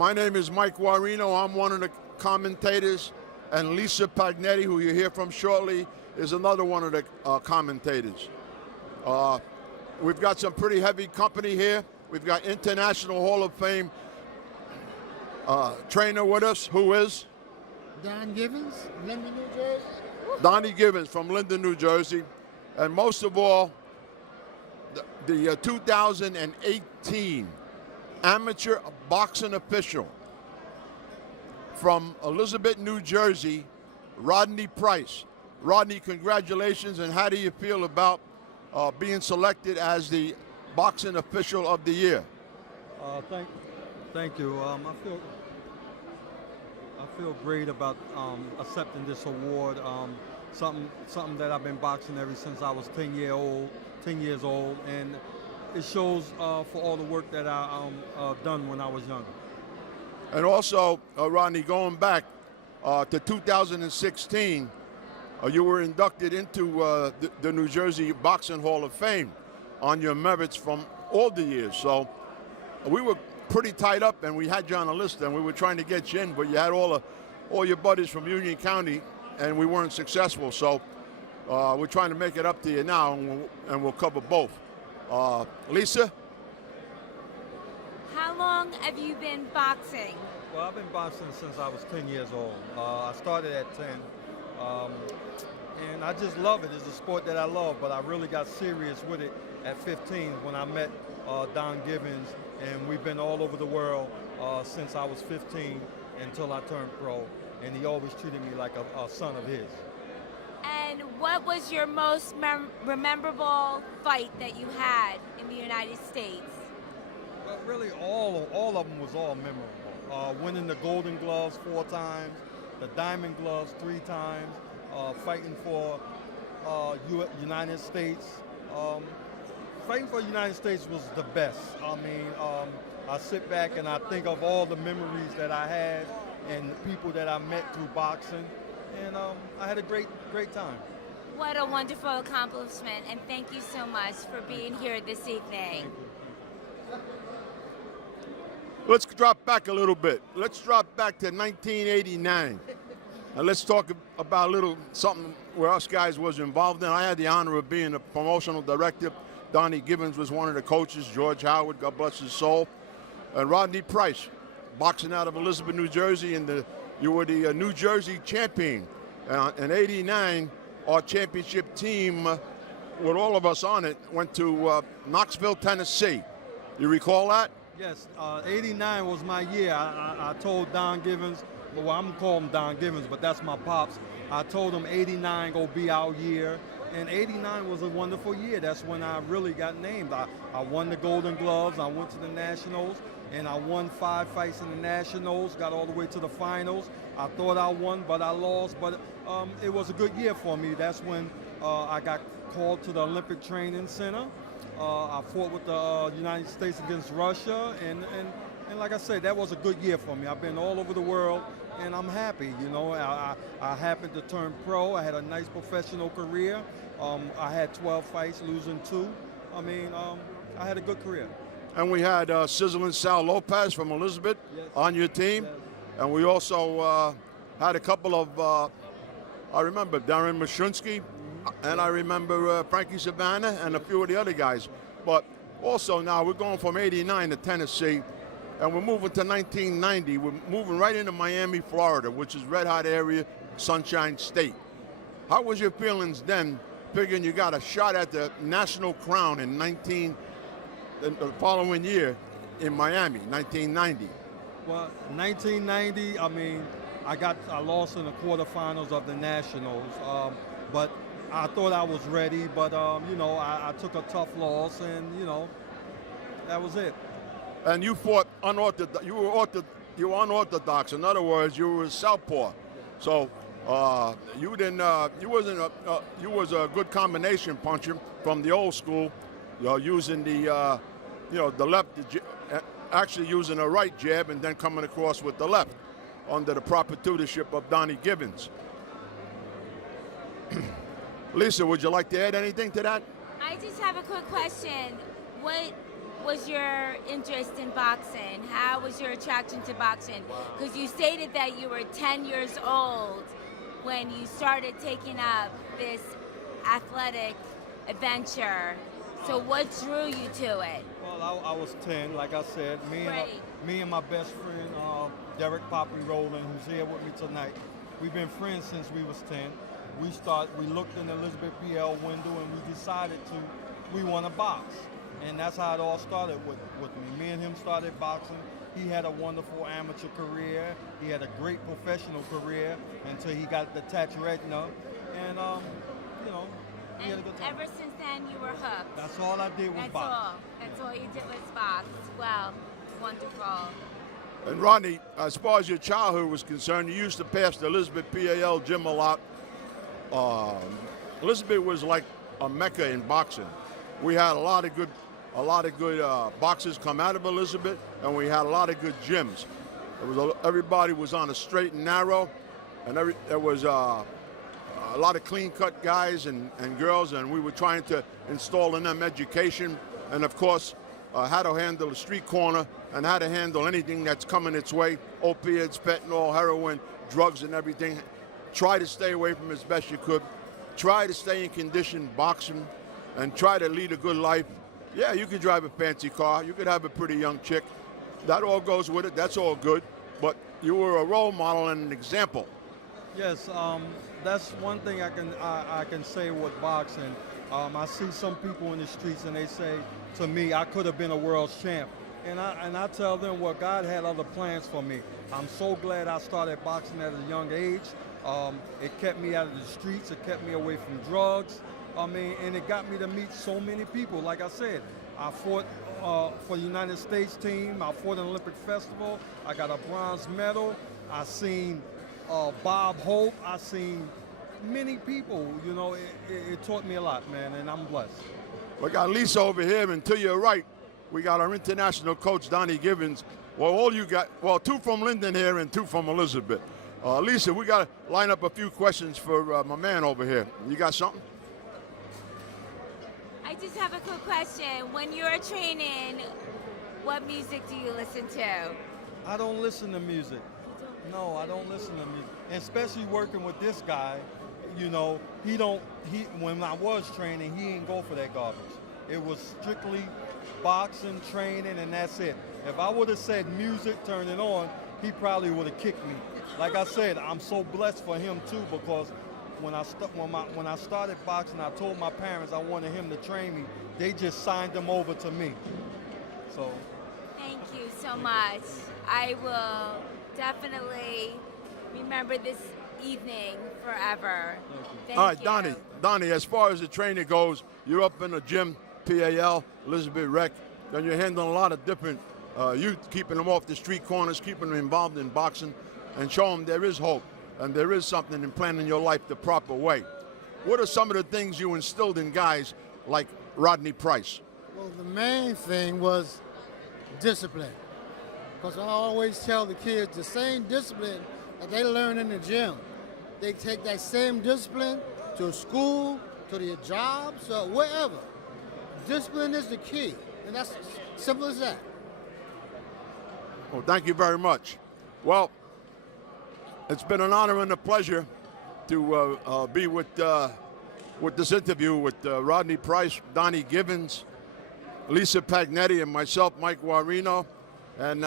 My name is Mike Guarino. I'm one of the commentators, and Lisa Pagnetti, who you'll hear from shortly, is another one of the commentators. We've got some pretty heavy company here. We've got International Hall of Fame trainer with us, who is? Don Givens, Linden, New Jersey. Donnie Givens from Linden, New Jersey. And most of all, the 2018 amateur boxing official from Elizabeth, New Jersey, Rodney Price. Rodney, congratulations, and how do you feel about being selected as the boxing official of the year? Thank you. I feel great about accepting this award. Something that I've been boxing ever since I was 10 years old, and it shows for all the work that I done when I was younger. And also, Rodney, going back to 2016, you were inducted into the New Jersey Boxing Hall of Fame on your merits from all the years. So we were pretty tied up, and we had you on a list, and we were trying to get you in, but you had all your buddies from Union County, and we weren't successful. So we're trying to make it up to you now, and we'll cover both. Lisa? How long have you been boxing? Well, I've been boxing since I was 10 years old. I started at 10, and I just love it. It's a sport that I love, but I really got serious with it at 15 when I met Don Givens, and we've been all over the world since I was 15 until I turned pro, and he always treated me like a son of his. And what was your most memorable fight that you had in the United States? Well, really, all of them was all memorable. Winning the Golden Gloves 4 times, the Diamond Gloves 3 times, fighting for United States. Fighting for the United States was the best. I mean, I sit back and I think of all the memories that I had and people that I met through boxing, and I had a great time. What a wonderful accomplishment, and thank you so much for being here this evening. Let's drop back a little bit. Let's drop back to 1989. And let's talk about a little something where us guys was involved in. I had the honor of being a promotional director. Donnie Givens was one of the coaches, George Howard, God bless his soul, and Rodney Price, boxing out of Elizabeth, New Jersey, and you were the New Jersey champion. In '89, our championship team, with all of us on it, went to Knoxville, Tennessee. You recall that? Yes, '89 was my year. I told Don Givens, well, I'm calling him Don Givens, but that's my pops. I told him '89 gonna be our year, and '89 was a wonderful year. That's when I really got named. I won the Golden Gloves. I went to the Nationals, and I won 5 fights in the Nationals. Got all the way to the finals. I thought I won, but I lost. But it was a good year for me. That's when I got called to the Olympic Training Center. I fought with the United States against Russia, and like I said, that was a good year for me. I've been all over the world, and I'm happy. You know, I happened to turn pro. I had a nice professional career. I had 12 fights, losing 2. I mean, I had a good career. And we had Sizzling Sal Lopez from Elizabeth on your team. Yes. And we also had a couple of, I remember Darren Mashinsky, and I remember Frankie Savannah and a few of the other guys. But also now we're going from '89 to Tennessee, and we're moving to 1990. We're moving right into Miami, Florida, which is red hot area, Sunshine State. How was your feelings then, figuring you got a shot at the national crown in the following year in Miami, 1990? Well, 1990, I mean, I lost in the quarterfinals of the Nationals, but I thought I was ready, but you know, I took a tough loss, and you know, that was it. And you fought unorthodox. You were unorthodox. In other words, you were a southpaw. So you didn't. You was a good combination puncher from the old school, using the the left, actually using a right jab and then coming across with the left, under the proper tutorship of Donnie Givens. Lisa, would you like to add anything to that? I just have a quick question. What was your interest in boxing? How was your attraction to boxing? Because you stated that you were 10 years old when you started taking up this athletic adventure. So what drew you to it? Well, I was 10, like I said. Me and my best friend, Derek Poppy Rowland, who's here with me tonight, we've been friends since we was 10. We looked in the Elizabeth PL window and we decided we want to box. And that's how it all started with me. Me and him started boxing. He had a wonderful amateur career. He had a great professional career until he got detached retina. And, he had a good time. Ever since then, you were hooked. That's all I did was box. That's all you did was box. Well, wonderful. And Rodney, as far as your childhood was concerned, you used to pass the Elizabeth PAL gym a lot. Elizabeth was like a mecca in boxing. We had a lot of good boxers come out of Elizabeth, and we had a lot of good gyms. Everybody was on a straight and narrow, and there was a lot of clean-cut guys and girls, and we were trying to install in them education, and of course, how to handle the street corner and how to handle anything that's coming its way, opiates, fentanyl, heroin, drugs, and everything. Try to stay away from it as best you could. Try to stay in condition boxing, and try to lead a good life. Yeah, you could drive a fancy car. You could have a pretty young chick. That all goes with it. That's all good. But you were a role model and an example. Yes, that's one thing I can say with boxing. I see some people in the streets and they say to me, I could have been a world champ. And I tell them, well, God had other plans for me. I'm so glad I started boxing at a young age. It kept me out of the streets. It kept me away from drugs. And it got me to meet so many people. Like I said, I fought for the United States team. I fought in the Olympic Festival. I got a bronze medal. I seen Bob Hope. I seen many people. It taught me a lot, man, and I'm blessed. We got Lisa over here, and to your right, we got our international coach, Donnie Givens. Well, two from Linden here and two from Elizabeth. Lisa, we got to line up a few questions for my man over here. You got something? I just have a quick question. When you're training, what music do you listen to? I don't listen to music. No, I don't listen to music. And especially working with this guy, when I was training, he didn't go for that garbage. It was strictly boxing, training, and that's it. If I would have said music, turn it on, he probably would have kicked me. Like I said, I'm so blessed for him too, because when I started boxing, I told my parents I wanted him to train me. They just signed him over to me. So. Thank you so much. I will definitely remember this evening forever. Thank All right, you. Donnie, as far as the training goes, you're up in the gym, PAL, Elizabeth Rec, and you're handling a lot of different youth, keeping them off the street corners, keeping them involved in boxing, and show them there is hope and there is something in planning your life the proper way. What are some of the things you instilled in guys like Rodney Price? Well, the main thing was discipline. Because I always tell the kids the same discipline that they learn in the gym. They take that same discipline to school, to their jobs, wherever. Discipline is the key, and that's simple as that. Well, thank you very much. Well, it's been an honor and a pleasure to be with this interview with Rodney Price, Donnie Givens, Lisa Pagnetti, and myself, Mike Guarino. And